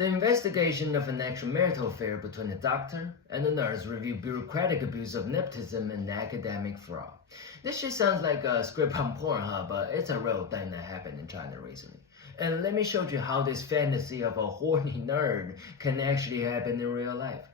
The investigation of an extramarital affair between a doctor and a nurse revealed bureaucratic abuse of nepotism and academic fraud. This shit sounds like a script on Pornhub, but it's a real thing that happened in China recently. And let me show you how this fantasy of a horny nerd can actually happen in real life.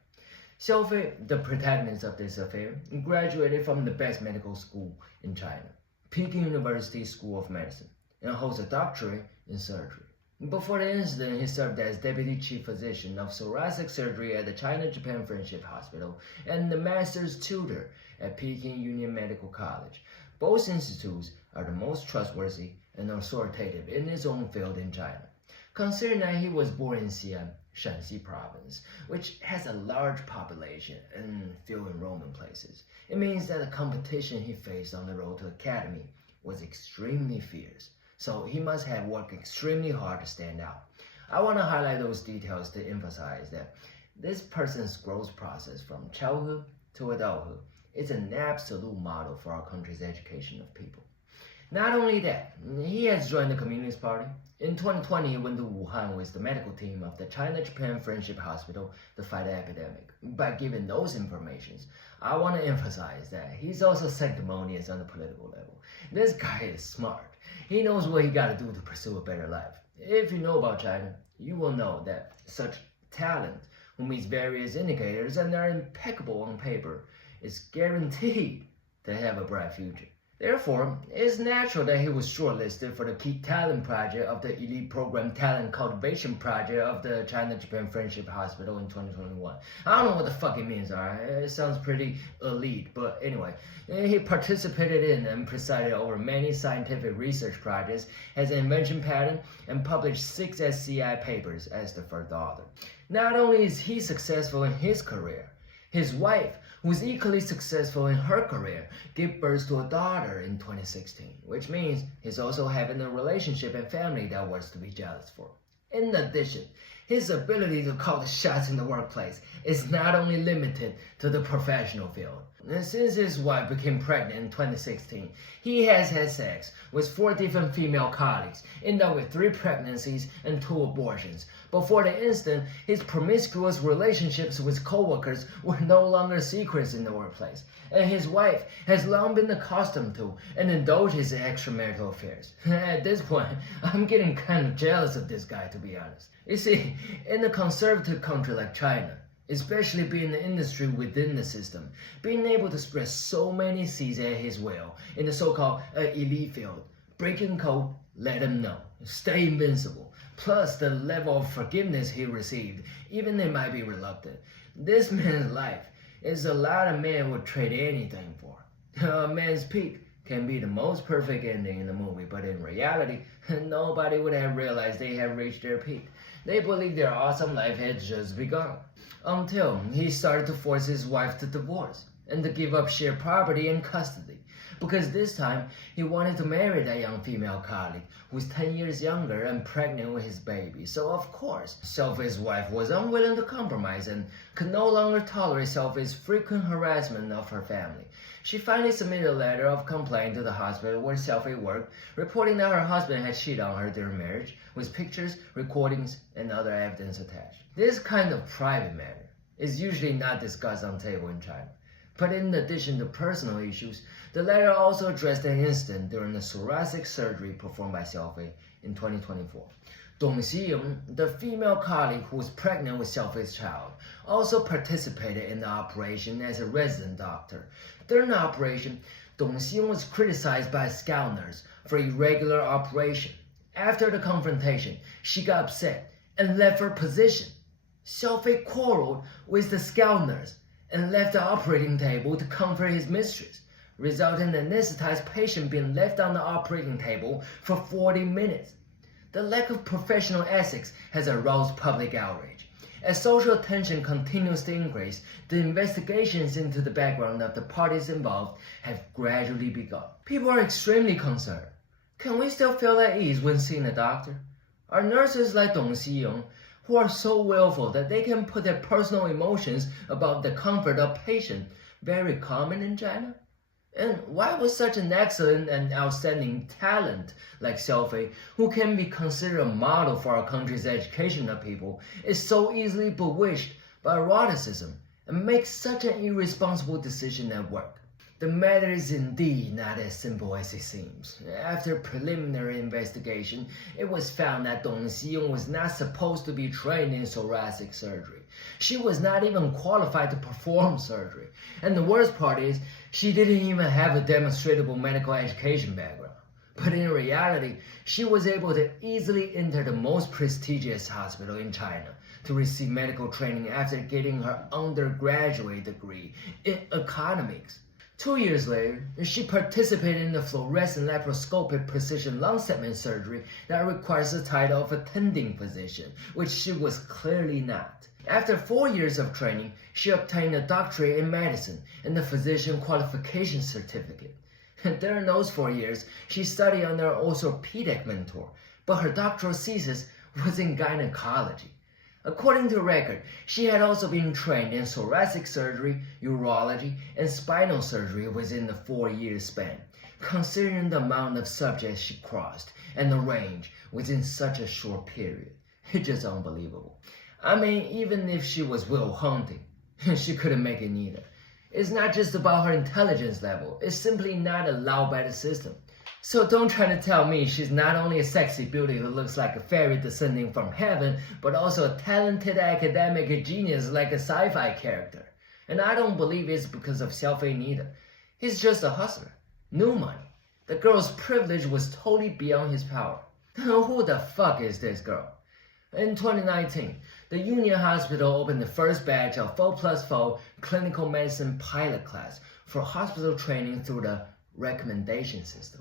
Xiaofei, the protagonist of this affair, graduated from the best medical school in China, Peking University School of Medicine, and holds a doctorate in surgery. Before the incident, he served as deputy chief physician of thoracic surgery at the China-Japan Friendship Hospital and the master's tutor at Peking Union Medical College. Both institutes are the most trustworthy and authoritative in its own field in China. Considering that he was born in Xi'an, Shanxi province, which has a large population and few enrollment places, it means that the competition he faced on the road to academy was extremely fierce. So he must have worked extremely hard to stand out. I want to highlight those details to emphasize that this person's growth process from childhood to adulthood is an absolute model for our country's education of people. Not only that, he has joined the Communist Party. In 2020, he went to Wuhan with the medical team of the China-Japan Friendship Hospital to fight the epidemic. By giving those informations, I want to emphasize that he's also sanctimonious on the political level. This guy is smart. He knows what he got to do to pursue a better life. If you know about China, you will know that such talent, who meets various indicators and are impeccable on paper, is guaranteed to have a bright future. Therefore, it's natural that he was shortlisted for the Key Talent Project of the Elite Program Talent Cultivation Project of the China-Japan Friendship Hospital in 2021. I don't know what the fuck it means, alright? It sounds pretty elite, but anyway. He participated in and presided over many scientific research projects, has an invention patent, and published 6 SCI papers as the first author. Not only is he successful in his career, his wife, who is equally successful in her career, gave birth to a daughter in 2016, which means he's also having a relationship and family that was to be jealous for. In addition, his ability to call the shots in the workplace is not only limited to the professional field. And since his wife became pregnant in 2016, he has had sex with 4 different female colleagues, ended up with 3 pregnancies and 2 abortions. Before the incident, his promiscuous relationships with co-workers were no longer secrets in the workplace, and his wife has long been accustomed to and indulged his extramarital affairs. At this point, I'm getting kind of jealous of this guy, to be honest. You see, in a conservative country like China, especially being an industry within the system, being able to spread so many seeds at his will in the so-called elite field, breaking code, let him know, stay invincible, plus the level of forgiveness he received, even they might be reluctant. This man's life is a lot of men would trade anything for. A man's peak can be the most perfect ending in the movie, but in reality, nobody would have realized they have reached their peak. They believed their awesome life had just begun. Until he started to force his wife to divorce and to give up shared property and custody, because this time he wanted to marry that young female colleague who was 10 years younger and pregnant with his baby. So of course, Xiaofei's wife was unwilling to compromise and could no longer tolerate Xiaofei's frequent harassment of her family. She finally submitted a letter of complaint to the hospital where Xiaofei worked, reporting that her husband had cheated on her during marriage, with pictures, recordings, and other evidence attached. This kind of private matter is usually not discussed on table in China. But in addition to personal issues, the letter also addressed an incident during the thoracic surgery performed by Xiaofei in 2024. Dong Xiying, the female colleague who was pregnant with Xiaofei's child, also participated in the operation as a resident doctor. During the operation, Dong Xiying was criticized by a scout nurse for irregular operation. After the confrontation, she got upset and left her position. Xiaofei quarreled with the scout nurse and left the operating table to comfort his mistress, resulting in an anesthetized patient being left on the operating table for 40 minutes. The lack of professional ethics has aroused public outrage. As social tension continues to increase, the investigations into the background of the parties involved have gradually begun. People are extremely concerned. Can we still feel at ease when seeing a doctor? Are nurses like Dong Xiying, who are so willful that they can put their personal emotions above the comfort of patient, very common in China? And why was such an excellent and outstanding talent like Xiaofei, who can be considered a model for our country's education of people, is so easily bewitched by eroticism and makes such an irresponsible decision at work? The matter is indeed not as simple as it seems. After preliminary investigation, it was found that Dong Xiyong was not supposed to be trained in thoracic surgery. She was not even qualified to perform surgery. And the worst part is, she didn't even have a demonstrable medical education background. But in reality, she was able to easily enter the most prestigious hospital in China to receive medical training after getting her undergraduate degree in economics. 2 years later, she participated in the fluorescent laparoscopic precision lung segment surgery that requires the title of attending physician, which she was clearly not. After 4 years of training, she obtained a doctorate in medicine and the physician qualification certificate. During those 4 years, she studied under an orthopedic mentor, but her doctoral thesis was in gynecology. According to record, she had also been trained in thoracic surgery, urology, and spinal surgery within the 4-year span. Considering the amount of subjects she crossed and the range within such a short period, it's just unbelievable. I mean, even if she was Will Hunting, she couldn't make it neither. It's not just about her intelligence level, it's simply not allowed by the system. So don't try to tell me she's not only a sexy beauty who looks like a fairy descending from heaven, but also a talented academic genius like a sci-fi character. And I don't believe it's because of Xiaofei neither. He's just a hustler. New money. The girl's privilege was totally beyond his power. Who the fuck is this girl? In 2019, the Union Hospital opened the first batch of 4+4 clinical medicine pilot class for hospital training through the recommendation system,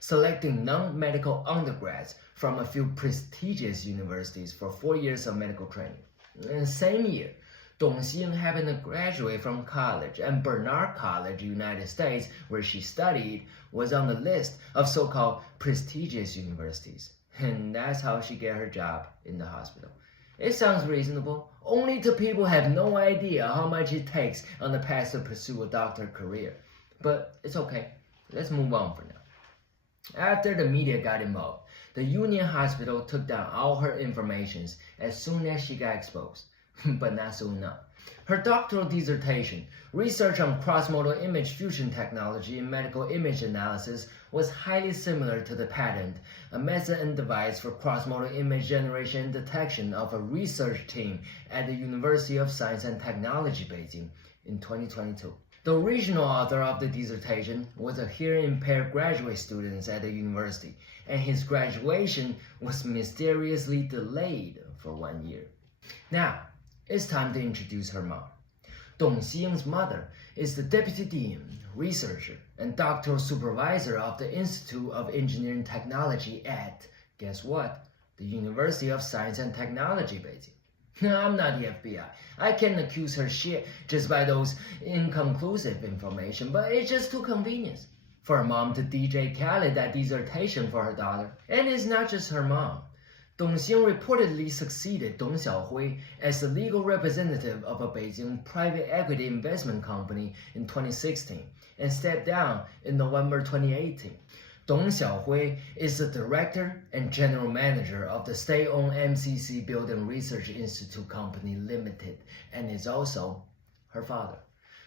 selecting non-medical undergrads from a few prestigious universities for 4 years of medical training. In the same year, Dong Xiyong happened to graduate from college, and Barnard College, United States, where she studied, was on the list of so-called prestigious universities. And that's how she got her job in the hospital. It sounds reasonable, only to people who have no idea how much it takes on the path to pursue a doctor career. But it's okay. Let's move on for now. After the media got involved, the Union Hospital took down all her informations as soon as she got exposed, but not soon enough. Her doctoral dissertation, Research on Cross-Modal Image Fusion Technology in Medical Image Analysis, was highly similar to the patent, a method and device for cross-modal image generation and detection of a research team at the University of Science and Technology, Beijing, in 2022. The original author of the dissertation was a hearing-impaired graduate student at the university, and his graduation was mysteriously delayed for 1 year. Now, it's time to introduce her mom. Dong Xiyong's mother is the deputy dean, researcher, and doctoral supervisor of the Institute of Engineering Technology at, guess what, the University of Science and Technology, Beijing. I'm not the FBI. I can't accuse her shit just by those inconclusive information, but it's just too convenient for her mom to DJ Khaled that dissertation for her daughter. And it's not just her mom. Dong Xiyong reportedly succeeded Dong Xiaohui as the legal representative of a Beijing private equity investment company in 2016 and stepped down in November 2018. Dong Xiaohui is the director and general manager of the state-owned MCC Building Research Institute Company Limited and is also her father.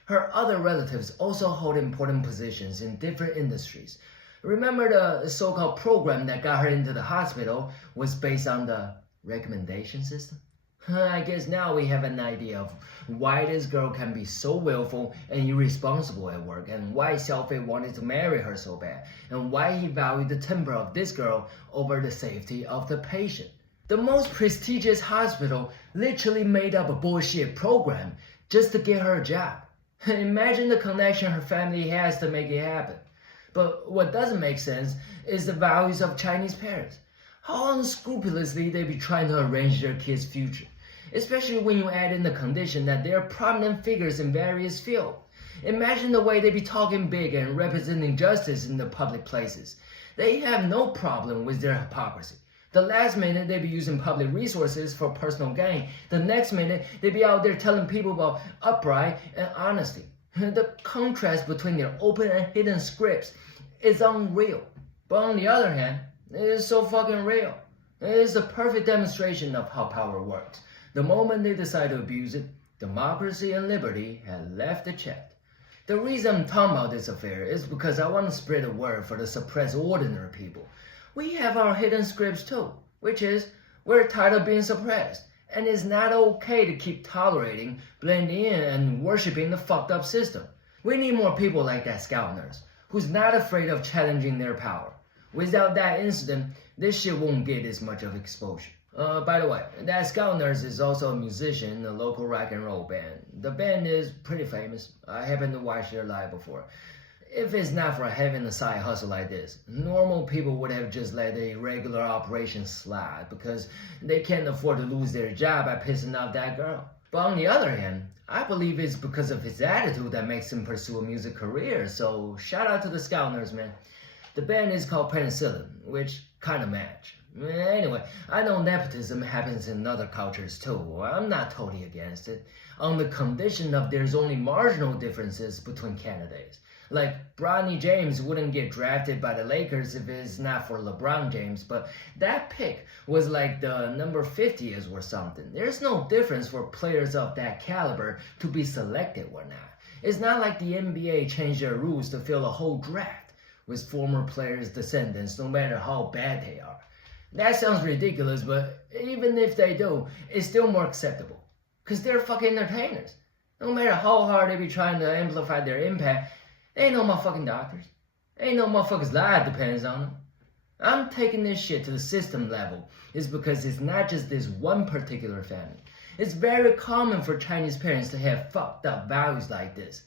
Her other relatives also hold important positions in different industries. Remember the so-called program that got her into the hospital was based on the recommendation system? I guess now we have an idea of why this girl can be so willful and irresponsible at work, and why Xiaofei wanted to marry her so bad, and why he valued the temper of this girl over the safety of the patient. The most prestigious hospital literally made up a bullshit program just to get her a job. Imagine the connection her family has to make it happen. But what doesn't make sense is the values of Chinese parents. How unscrupulously they be trying to arrange their kids' future, especially when you add in the condition that they are prominent figures in various fields. Imagine the way they be talking big and representing justice in the public places. They have no problem with their hypocrisy. The last minute they be using public resources for personal gain. The next minute they be out there telling people about upright and honesty. The contrast between their open and hidden scripts is unreal. But on the other hand, it is so fucking real. It is a perfect demonstration of how power works. The moment they decide to abuse it, democracy and liberty have left it checked. The reason I'm talking about this affair is because I want to spread the word for the suppressed ordinary people. We have our hidden scripts too, which is we're tired of being suppressed. And it's not okay to keep tolerating, blending in, and worshiping the fucked up system. We need more people like that scout nurse, who's not afraid of challenging their power. Without that incident, this shit won't get as much of exposure. By the way, that scout nurse is also a musician in a local rock and roll band. The band is pretty famous. I happened to watch their live before. If it's not for having a side hustle like this, normal people would have just let the regular operation slide because they can't afford to lose their job by pissing off that girl. But on the other hand, I believe it's because of his attitude that makes him pursue a music career, so shout out to the scout nurse, man. The band is called Penicillin, which kind of match. Anyway, I know nepotism happens in other cultures too. I'm not totally against it, on the condition of there's only marginal differences between candidates. Like, Bronny James wouldn't get drafted by the Lakers if it's not for LeBron James, but that pick was like the number 50th or something. There's no difference for players of that caliber to be selected or not. It's not like the NBA changed their rules to fill a whole draft with former players' descendants, no matter how bad they are. That sounds ridiculous, but even if they do, it's still more acceptable. Because they're fucking entertainers. No matter how hard they be trying to amplify their impact, they ain't no motherfucking doctors. Ain't no motherfucker's life depends on them. I'm taking this shit to the system level is because it's not just this one particular family. It's very common for Chinese parents to have fucked up values like this.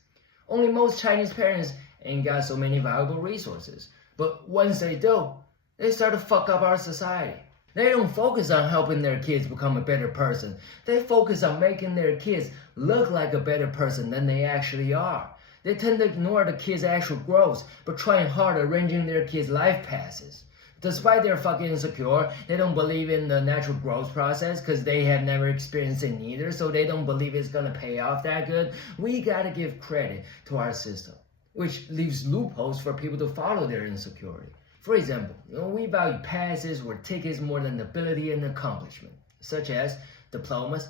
Only most Chinese parents ain't got so many valuable resources. But once they do, they start to fuck up our society. They don't focus on helping their kids become a better person. They focus on making their kids look like a better person than they actually are. They tend to ignore the kids' actual growth, but trying hard at arranging their kids' life passes. Despite their fucking insecure, they don't believe in the natural growth process because they have never experienced it either, so they don't believe it's gonna pay off that good. We gotta give credit to our system, which leaves loopholes for people to follow their insecurity. For example, we value passes or tickets more than ability and accomplishment, such as diplomas,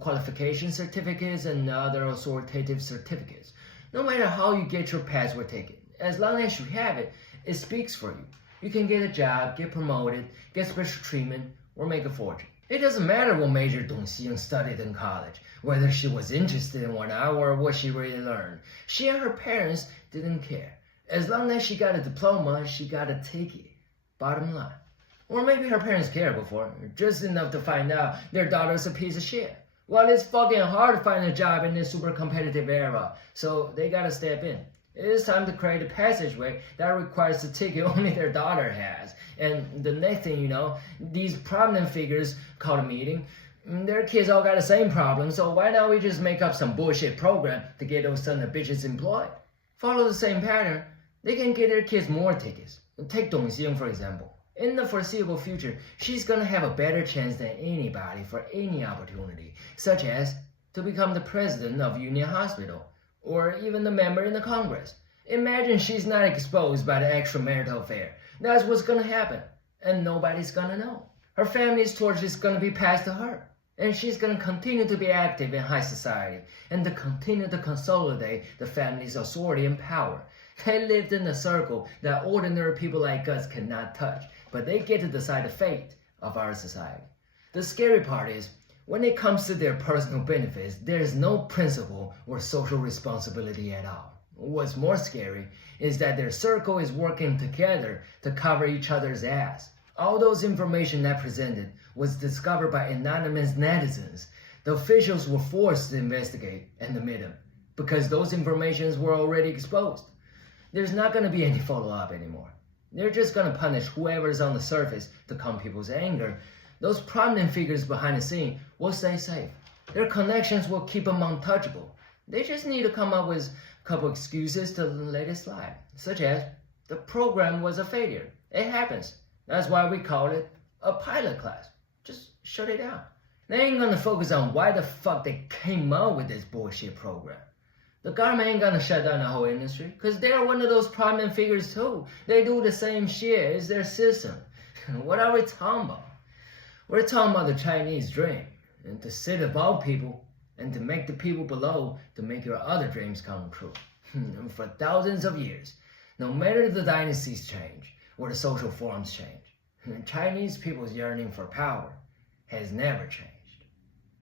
qualification certificates, and other authoritative certificates. No matter how you get your pass or ticket, as long as you have it, it speaks for you. You can get a job, get promoted, get special treatment, or make a fortune. It doesn't matter what major Dong Xiying studied in college, whether she was interested in one or what she really learned. She and her parents didn't care. As long as she got a diploma, she got a ticket. Bottom line. Or maybe her parents cared before, just enough to find out their daughter's a piece of shit. Well, it's fucking hard to find a job in this super competitive era, so they gotta step in. It is time to create a passageway that requires the ticket only their daughter has. And the next thing you know, these prominent figures call a meeting. Their kids all got the same problem, so why not we just make up some bullshit program to get those son of bitches employed? Follow the same pattern, they can get their kids more tickets. Take Dong Xiying, for example. In the foreseeable future, she's gonna have a better chance than anybody for any opportunity, such as to become the president of Union Hospital, or even the member in the Congress. Imagine she's not exposed by the extramarital affair. That's what's gonna happen, and nobody's gonna know. Her family's torch is gonna be passed to her, and she's gonna continue to be active in high society, and to continue to consolidate the family's authority and power. They lived in a circle that ordinary people like us cannot touch, but they get to decide the fate of our society. The scary part is, when it comes to their personal benefits, there's no principle or social responsibility at all. What's more scary is that their circle is working together to cover each other's ass. All those information that presented was discovered by anonymous netizens. The officials were forced to investigate and admit them, because those informations were already exposed. There's not going to be any follow-up anymore. They're just going to punish whoever's on the surface to calm people's anger. Those prominent figures behind the scene will stay safe. Their connections will keep them untouchable. They just need to come up with a couple excuses to let it slide, such as, the program was a failure. It happens. That's why we call it a pilot class. Just shut it down. They ain't going to focus on why the fuck they came up with this bullshit program. The government ain't gonna shut down the whole industry because they're one of those prominent figures too. They do the same shit. It's their system. What are we talking about? We're talking about the Chinese dream, and to sit above people and to make the people below to make your other dreams come true. And for thousands of years, no matter the dynasties change or the social forms change, Chinese people's yearning for power has never changed.